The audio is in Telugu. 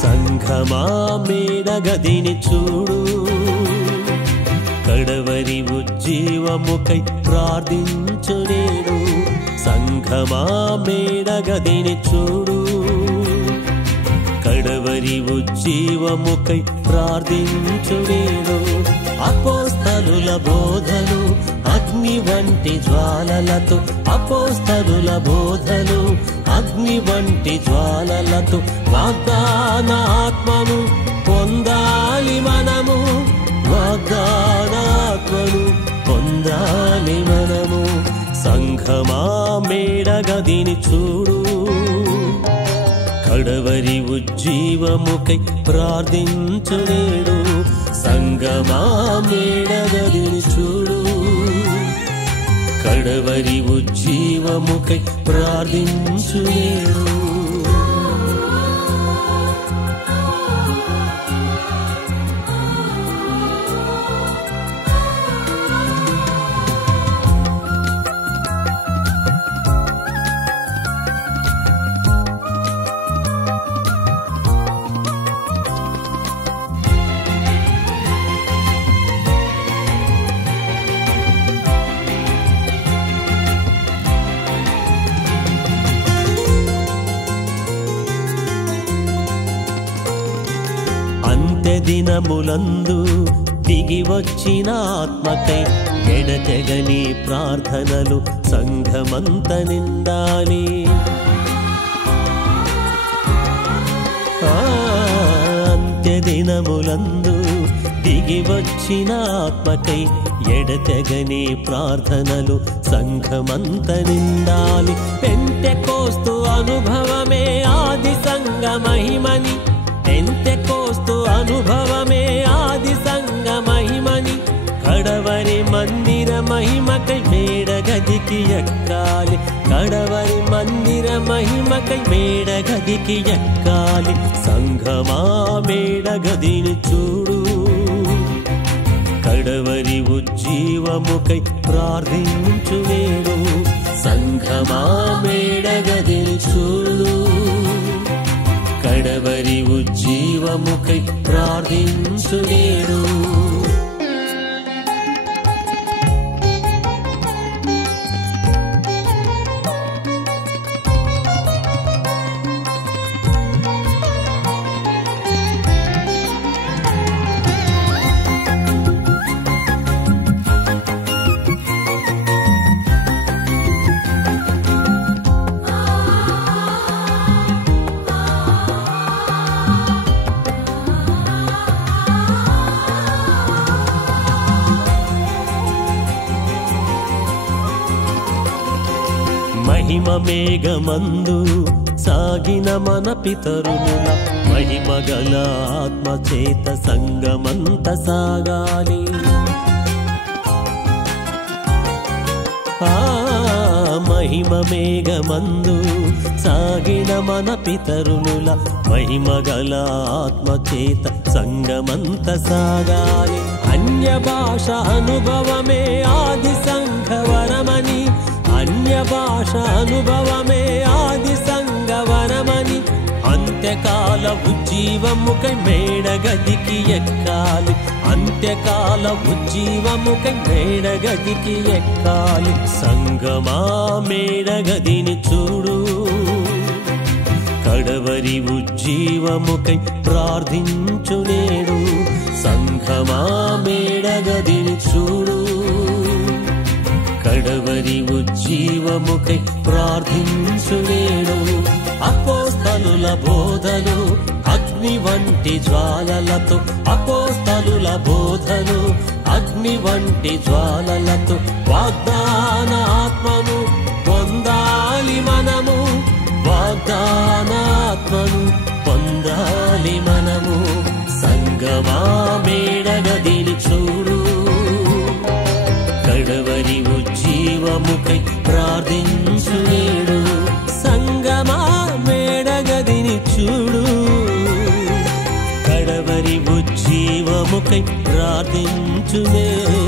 సంఘమా మేడగదిని చూడు, కడవరి ఉజ్జీవముకై ప్రార్థించు నేడు. సంఘమా మేడగదిని చూడు, కడవరి ఉజ్జీవముకై ప్రార్థించు నేడు. అపోస్తలుల బోధలు అగ్ని వంటి జ్వాలలతో, అపోస్తలుల బోధలు అగ్ని వంటి జ్వాలలతో వాగ్దాన ఆత్మను పొందాలి మనము, వాగ్దాన ఆత్మను పొందాలి మనము. సంఘమా మేడగదిని చూడు, కడవరి ఉజ్జీవముకై ప్రార్థించు నేడు. సంఘమా మేడగదిని చూడు, కడవరి ఉజ్జీవముకై ప్రార్థించు నేడు. దినములందు దిగి వచ్చిన ఆత్మకై ఎడతెగని ప్రార్థనలు సంఘమంత నిండాలి. అంత్యదినములందు దిగి వచ్చిన ఆత్మకై ఎడతెగని ప్రార్థనలు సంఘమంత నిండాలి. పెంతెకోస్తు అనుభవమే ఆది సంఘ మహిమని, పెంతెకోస్తు అనుభవమే ఆది సంఘ మహిమని. కడవరి మందిర మహిమకై మేడగదికి ఎక్కాలి, కడవరి మందిర మహిమకై మేడగదికి ఎక్కాలి. సంఘమా మేడగదిని చూడు, కడవరి ఉజ్జీవముకై ప్రార్థించు నేడు. సంఘమా మేడగదిని చూడు, కడవరి ఉజ్జీవముకై ప్రార్థించు నేడు. మహిమ మేఘమందు సాగిన మన పితరుల, మహిమ గల ఆత్మ చేత సంగమంత సాగాలి. మహిమ మేఘమందు సాగిన మన పితరుల, మహిమ గల ఆత్మ చేత సంగమంత సాగాలి. అన్య భాష అనుభవమే ఆది సంఘవరమని, అన్య భాష అనుభవమే ఆది సంఘవరమని. అంత్యకాల ఉజ్జీవముకై మేడగదికి ఎక్కాలి, అంత్యకాల ఉజ్జీవముకై మేడగదికి ఎక్కాలి. సంఘమా మేడగదిని చూడు, కడవరి ఉజ్జీవముకై ప్రార్థించు నేడు. సంఘమా మేడగదిని చూడు, కడవరి ఉజ్జీవముకై ప్రార్థించునేడు అపోస్తలుల బోధలు అగ్ని వంటి జ్వాలలతో అపోస్తలుల బోధలు అగ్ని వంటి జ్వాలలతో వాగ్దాన ఆత్మను పొందాలి మనము వాగ్దాన ఆత్మను పొందాలి మనము సంగమా మేడగదిని చూడు కడవరి ఉజ్జీవముకై ప్రార్థించునేడు సంగమా మేడగదిని చూడు కడవరి ఉజ్జీవముకై ప్రార్థించునేడు